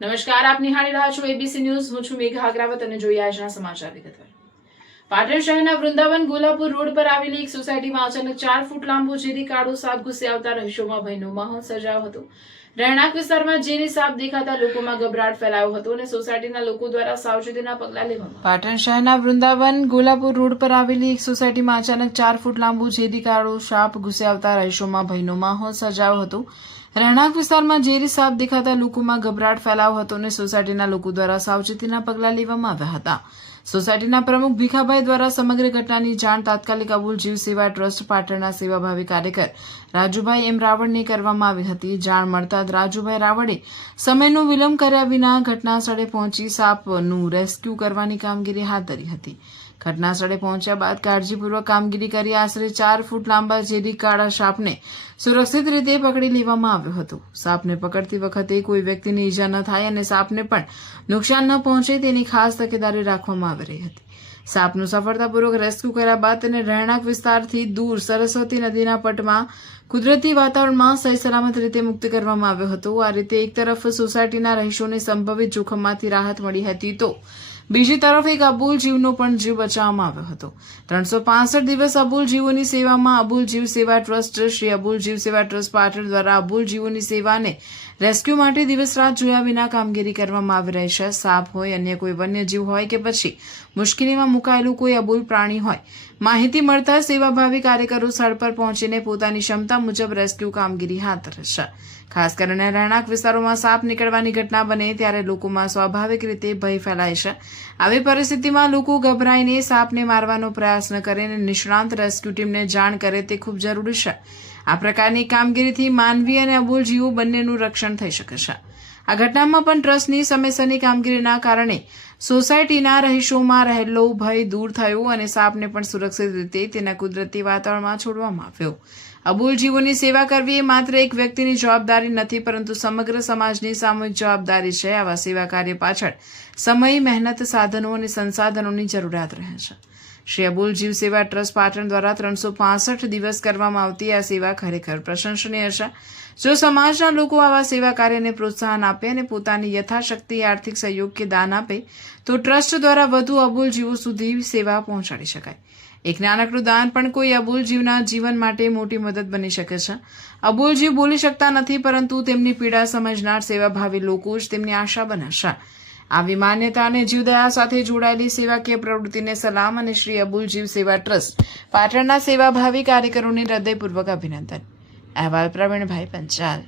નમસ્કાર, આપ નિહાળી રહ્યા છો એબીસી ન્યૂઝ. હું છું મેઘા અગ્રાવત અને જોઈએ આજના સમાચાર વિગતવાર. પાટણ શહેરના વૃંદાવન ગોલાપુર રોડ પર આવેલી એક સોસાયટીમાં અચાનક 4 ફૂટ લાંબો ઝેરી કાળો સાપ ઘૂસી આવતા રહીશોમાં ભયનો માહોલ સર્જાયો હતો. રહેણાંક વિસ્તારમાં ઝેરી સાપ દેખાતા લોકોમાં ગભરાટ ફેલાયો હતો અને સોસાયટીના લોકો દ્વારા સાવચેતીના પગલાં લેવામાં. પાટણ શહેરના વૃંદાવન ગોલાપુર રોડ પર આવેલી એક સોસાયટીમાં અચાનક 4 ફૂટ લાંબો ઝેરી કાળો સાપ ઘૂસી આવતા રહીશોમાં ભયનો માહોલ સર્જાયો હતો. રહેણાંક વિસ્તારમાં ઝેરી સાપ દેખાતા લોકોમાં ગભરાટ ફેલાયો હતો અને સોસાયટીના લોકો દ્વારા સાવચેતીના પગલાં લેવામાં આવ્યા હતા. સોસાયટીના પ્રમુખ ભીખાભાઈ દ્વારા સમગ્ર ઘટનાની જાણ તાત્કાલિક અબુલ જીવ સેવા ટ્રસ્ટ પાટણના સેવાભાવી કાર્યકર રાજુભાઈ એમ રાવળને કરવામાં આવી હતી. જાણ મળતા જ રાજુભાઈ રાવળે સમયનો વિલંબ કર્યા વિના ઘટના સ્થળે પહોંચી સાપનું રેસ્ક્યુ કરવાની કામગીરી હાથ ધરી હતી. ઘટના સ્થળે પહોંચ્યા બાદ કાળજીપૂર્વક કામગીરી કરી આશરે 4 ફૂટ લાંબા ઝેરી કાળા સાપને સુરક્ષિત રીતે પકડી લેવામાં આવ્યો હતો. સાપને પકડતી વખતે કોઈ વ્યક્તિને ઈજા ન થાય અને સાપને પણ નુકસાન ન પહોંચે તેની ખાસ તકેદારી રાખવામાં આવી રહી હતી. સાપનું સફળતાપૂર્વક રેસ્ક્યુ કર્યા બાદ તેને રહેણાંક વિસ્તારથી દૂર સરસ્વતી નદીના પટમાં કુદરતી વાતાવરણમાં સહી સલામત રીતે મુક્ત કરવામાં આવ્યો હતો. આ રીતે એક તરફ સોસાયટીના રહીશોને સંભવિત જોખમમાંથી રાહત મળી હતી તો બીજી તરફ એક અબુલ જીવનો પણ જીવ બચાવવામાં આવ્યો હતો. 365 દિવસ અબુલ જીવોની સેવામાં અબુલ જીવ સેવા ટ્રસ્ટ શ્રી અબુલ જીવ સેવા ટ્રસ્ટ પાટણ દ્વારા અબુલ જીવોની સેવાને રેસ્ક્યુ માટે દિવસ રાત જોયા વિના કામગીરી કરવામાં આવી રહી છે. સાપ હોય, અન્ય કોઈ વન્યજીવ હોય કે પછી મુશ્કેલીમાં મુકાયેલું કોઈ અબુલ પ્રાણી હોય, માહિતી મળતા સેવાભાવી કાર્યકરો સ્થળ પર પહોંચીને પોતાની ક્ષમતા મુજબ રેસ્ક્યુ કામગીરી હાથ ધરે છે. ખાસ કરીને રહેણાંક વિસ્તારોમાં સાપ નીકળવાની ઘટના બને ત્યારે લોકોમાં સ્વાભાવિક રીતે ભય ફેલાય છે. આવી પરિસ્થિતિમાં લોકો ગભરાઈને સાપને મારવાનો પ્રયાસ ન કરે અને નિષ્ણાંત રેસ્ક્યુ ટીમને જાણ કરે તે ખૂબ જરૂરી છે. આ પ્રકારની કામગીરીથી માનવી અને અબુલ જીવો બંનેનું રક્ષણ થઈ શકે છે. આ ઘટનામાં પણ ટ્રસ્ટની સમયસરની કામગીરીના કારણે સોસાયટીના રહીશોમાં રહેલો ભય દૂર થયો અને સાપને પણ સુરક્ષિત રીતે તેના કુદરતી વાતાવરણમાં છોડવામાં આવ્યો. અબુલ જીવોની સેવા કરવી એ માત્ર એક વ્યક્તિની જવાબદારી નથી, પરંતુ સમગ્ર સમાજની સામૂહિક જવાબદારી છે. આવા સેવા કાર્ય પાછળ સમય, મહેનત, સાધનો અને સંસાધનોની જરૂરિયાત રહે છે. શ્રી અબુલ જીવ સેવા ટ્રસ્ટ પાટણ દ્વારા 365 દિવસ કરવામાં આવતી આ સેવા ખરેખર પ્રશંસનીય છે. જો સમાજના લોકો આવા સેવા કાર્યને પ્રોત્સાહન આપે અને પોતાની યથાશક્તિ આર્થિક સહયોગ કે દાન આપે તો ટ્રસ્ટ દ્વારા વધુ અબુલ જીવો સુધી સેવા પહોંચાડી શકાય. એક નાનકડું દાન પણ કોઈ અબુલ જીવના જીવન માટે મોટી મદદ બની શકે છે. અબુલ જીવ બોલી શકતા નથી, પરંતુ તેમની પીડા સમજનાર સેવાભાવી લોકો જ તેમની આશા બનાવશે. આવી માન્યતા અને જીવદયા સાથે જોડાયેલી સેવાકીય પ્રવૃત્તિને સલામ અને શ્રી અબુલ જીવ સેવા ટ્રસ્ટ પાટણના સેવાભાવી કાર્યકરોને હૃદયપૂર્વક અભિનંદન. અહેવાલ પ્રવીણભાઈ પંચાલ.